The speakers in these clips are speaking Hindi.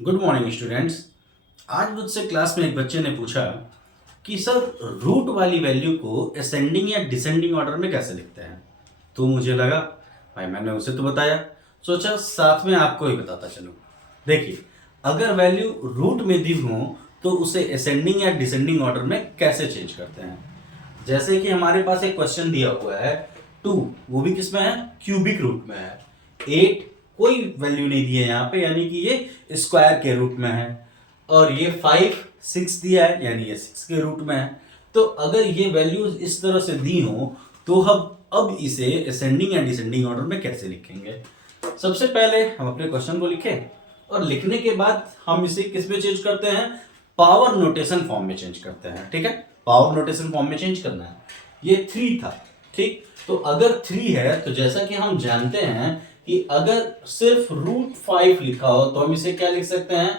Good morning students. आज मुझसे क्लास में एक बच्चे ने पूछा कि सर रूट वाली वैल्यू को असेंडिंग या डिसेंडिंग ऑर्डर में कैसे लिखते हैं। तो मुझे लगा भाई मैंने उसे तो बताया, सोचा साथ में आपको ही बताता चलूं। देखिए, अगर वैल्यू रूट में दी हो तो उसे असेंडिंग या डिसेंडिंग ऑर्डर में कैसे चेंज करते हैं। जैसे कि हमारे पास एक क्वेश्चन दिया हुआ है 2, वो भी किस में है, क्यूबिक रूट में है। 8 कोई वैल्यू नहीं दी है यहाँ पे, यानी कि ये स्क्वायर के रूट में है। और ये 5 6 दिया है, यानी ये 6 के रूट में है। तो अगर ये वैल्यूज इस तरह से दी हो तो हम अब इसे असेंडिंग या डिसेंडिंग ऑर्डर में कैसे लिखेंगे। सबसे पहले हम अपने क्वेश्चन को लिखें और लिखने के बाद हम इसे किस में चेंज करते हैं, पावर नोटेशन फॉर्म में चेंज करते हैं। ठीक है, पावर नोटेशन फॉर्म में चेंज करना है। ये 3 था, ठीक। तो अगर 3 है तो जैसा कि हम जानते हैं कि अगर सिर्फ √5 लिखा हो तो हम इसे क्या लिख सकते हैं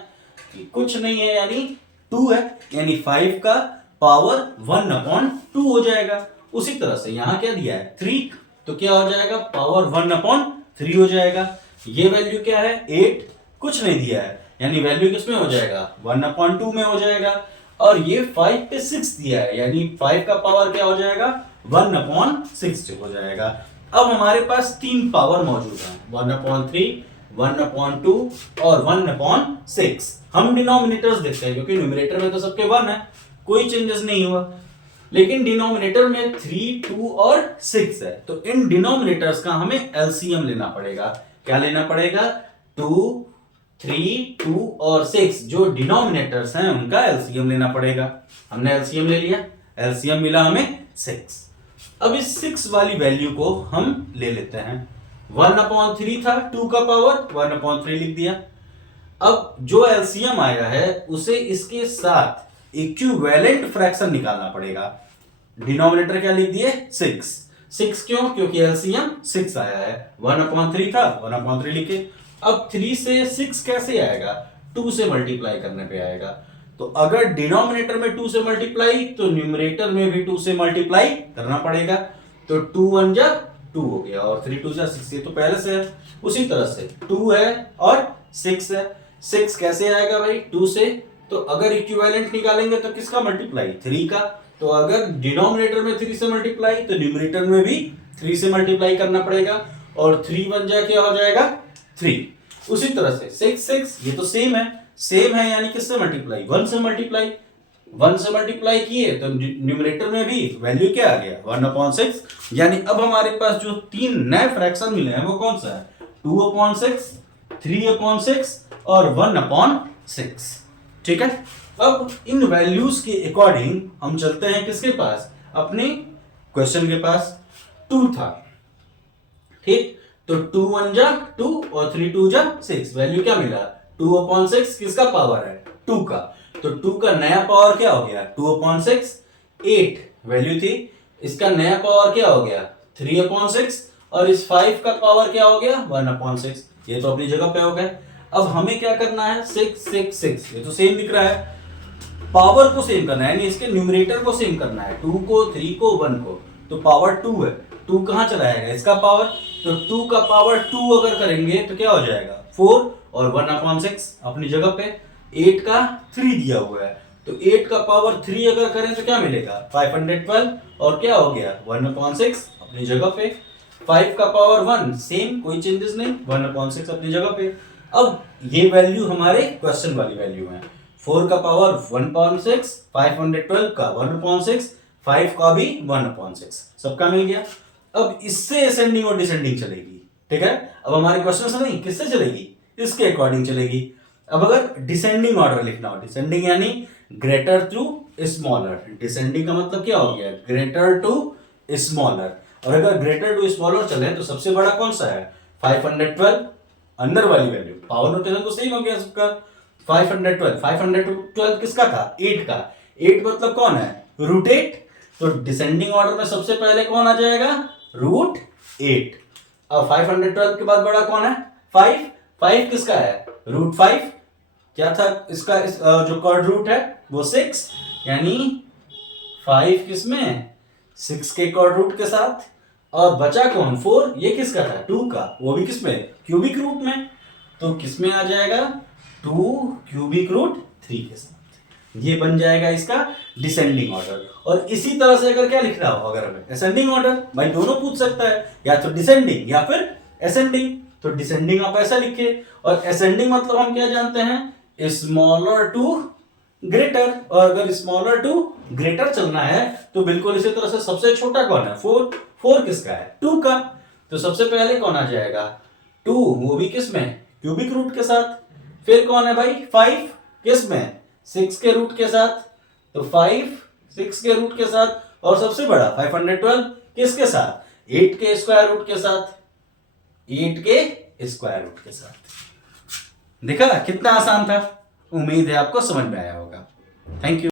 कि कुछ नहीं है, यानी 2 है, यानी 5 का पावर 1/2 हो जाएगा। उसी तरह से यहां क्या दिया है 3, तो क्या हो जाएगा, पावर 1/3 हो जाएगा। ये वैल्यू क्या है 8, कुछ नहीं दिया है, यानी वैल्यू किसमें हो जाएगा 1/2 में हो जाएगा। और ये 5 पे 6 दिया है, यानी 5 का पावर क्या हो जाएगा 1/6 हो जाएगा। अब हमारे पास 3 पावर मौजूद है, 1/3, 1/2 और 1/6। हम डिनोमिनेटर्स देखते हैं क्योंकि न्यूमरेटर में तो सबके 1 है, कोई चेंजेस नहीं हुआ। लेकिन डिनोमिनेटर में 3, 2 और 6 है, तो इन डिनोमिनेटर्स का हमें एलसीएम लेना पड़ेगा। क्या लेना पड़ेगा, 2, 3, 2 और 6 जो डिनोमिनेटर्स हैं उनका एलसीएम लेना पड़ेगा। हमने एलसीएम ले लिया, एलसीएम मिला हमें 6। अब इस 6 वाली वैल्यू को हम ले लेते हैं। 1/3 था, 2 का पावर 1/3 लिख दिया। अब जो एलसीएम आया है उसे इसके साथ इक्विवेलेंट फ्रैक्शन निकालना पड़ेगा। डिनोमिनेटर क्या लिख दिए 6। 6 क्यों, क्योंकि एलसीएम 6 आया है। 1/3 था, 1/3 लिखे। अब 3 से 6 कैसे आएगा, 2 से मल्टीप्लाई करने पे आएगा। तो अगर डिनोमिनेटर में 2 से मल्टीप्लाई तो न्यूमरेटर में भी 2 से मल्टीप्लाई करना पड़ेगा। तो 2 1 जा 2 हो गया और 3 2 जा 6, ये तो पहले से है। उसी तरह से 2 है और 6 है। 6 कैसे आएगा भाई 2 से, तो अगर इक्विवेलेंट निकालेंगे तो किसका मल्टीप्लाई 3 का। तो अगर डिनोमिनेटर में 3 से मल्टीप्लाई तो न्यूमरेटर में भी 3 से मल्टीप्लाई करना पड़ेगा। और 3 1 जा क्या हो जाएगा 3। उसी तरह से 6 6 ये तो सेम है, सेम है यानी किससे मल्टीप्लाई 1 से मल्टीप्लाई। 1 से मल्टीप्लाई किए तो न्यूमरेटर में भी वैल्यू क्या आ गया 1/6। यानी अब हमारे पास जो 3 नए फ्रैक्शन मिले हैं वो कौन सा है 2/6, 3/6 और 1/6। ठीक है, अब इन वैल्यूज के अकॉर्डिंग हम चलते हैं किसके पास, अपने क्वेश्चन के पास। 2 था, ठीक। तो 2 1 जा 2 और 3 2 जा 6, वैल्यू क्या मिला 2/6। किसका पावर है 2 का, तो 2 का नया पावर क्या हो गया 2/6। 8 वैल्यू थी, इसका नया पावर क्या हो गया 3/6 और इस 5 का पावर क्या हो गया 1/6। ये तो अपनी जगह पे हो गए। अब हमें क्या करना है 6 6 6, ये तो सेम दिख रहा है, पावर को सेम करना है, यानी इसके न्यूमरेटर को सेम करना है, 2 को 3 को 1 को। तो पावर 2 है, 2 कहां चला जाएगा इसका पावर, तो 2 का पावर 2 अगर करेंगे तो क्या हो जाएगा 4 और 1/6 अपनी जगह पे। 8 का 3 दिया हुआ है, तो 8 का पावर 3 अगर करें तो क्या मिलेगा 512 और क्या हो गया 1/6 अपनी जगह पे। 5 का पावर 1 सेम, कोई चेंजेस नहीं, 1/6 अपनी जगह पे। अब ये वैल्यू हमारे क्वेश्चन वाली वैल्यू है। 4 का पावर 1/6, 512 का 1/6, 5 का भी 1/6, सबका मिल गया। अब इससे असेंडिंग और डिसेंडिंग चलेगी, ठीक है। अब हमारे क्वेश्चन से नहीं, किससे चलेगी, इसके अकॉर्डिंग चलेगी। अब अगर डिसेंडिंग ऑर्डर लिखना हो, डिसेंडिंग यानी ग्रेटर टू स्मॉलर, डिसेंडिंग का मतलब क्या हो गया ग्रेटर टू स्मॉलर। और अगर ग्रेटर टू स्मॉलर चले तो सबसे बड़ा कौन सा है 512, अंदर वाली वैल्यू, पावर नोटेशन तो सेम हो गया सबका। 512 किसका था 8 का, 8 मतलब कौन है √8। तो डिसेंडिंग ऑर्डर में सबसे पहले कौन आ जाएगा √8। अब 512 के बाद बड़ा कौन है 5, 5 किसका है √5। क्या था इसका जो कॉर्ड रूट है वो 6, यानी 5 किसमें 6 के कॉर्ड रूट के साथ। और बचा कौन 4, ये किसका था 2 का, वो भी किसमें क्यूबिक रूट में। तो किसमें आ जाएगा 2 क्यूबिक रूट 3 के साथ। ये बन जाएगा इसका डिसेंडिंग ऑर्डर। और इसी तरह से अगर क्या लिखना हो, अगर हमें असेंडिंग ऑर्डर, भाई दोनों पूछ सकता है, या तो डिसेंडिंग या फिर असेंडिंग। तो डिसेंडिंग आप ऐसा लिखिए, और असेंडिंग मतलब हम क्या जानते हैं, स्मॉलर टू ग्रेटर। और अगर स्मॉलर टू ग्रेटर चलना है तो बिल्कुल इसी तरह से सबसे छोटा कौन है, 4। 4 किसका है, 2 का। तो सबसे पहले कौन आ जाएगा, 2, वो भी किस में, क्यूबिक रूट के साथ। फिर कौन है भाई, 5 किस में, 6 के रूट के साथ। तो 5 6 के रूट के साथ। और सबसे बड़ा 512 किसके साथ, 8 के स्क्वायर रूट के साथ। 8 के स्क्वायर रूट के साथ। देखा कितना आसान था। उम्मीद है आपको समझ में आया होगा। Thank you.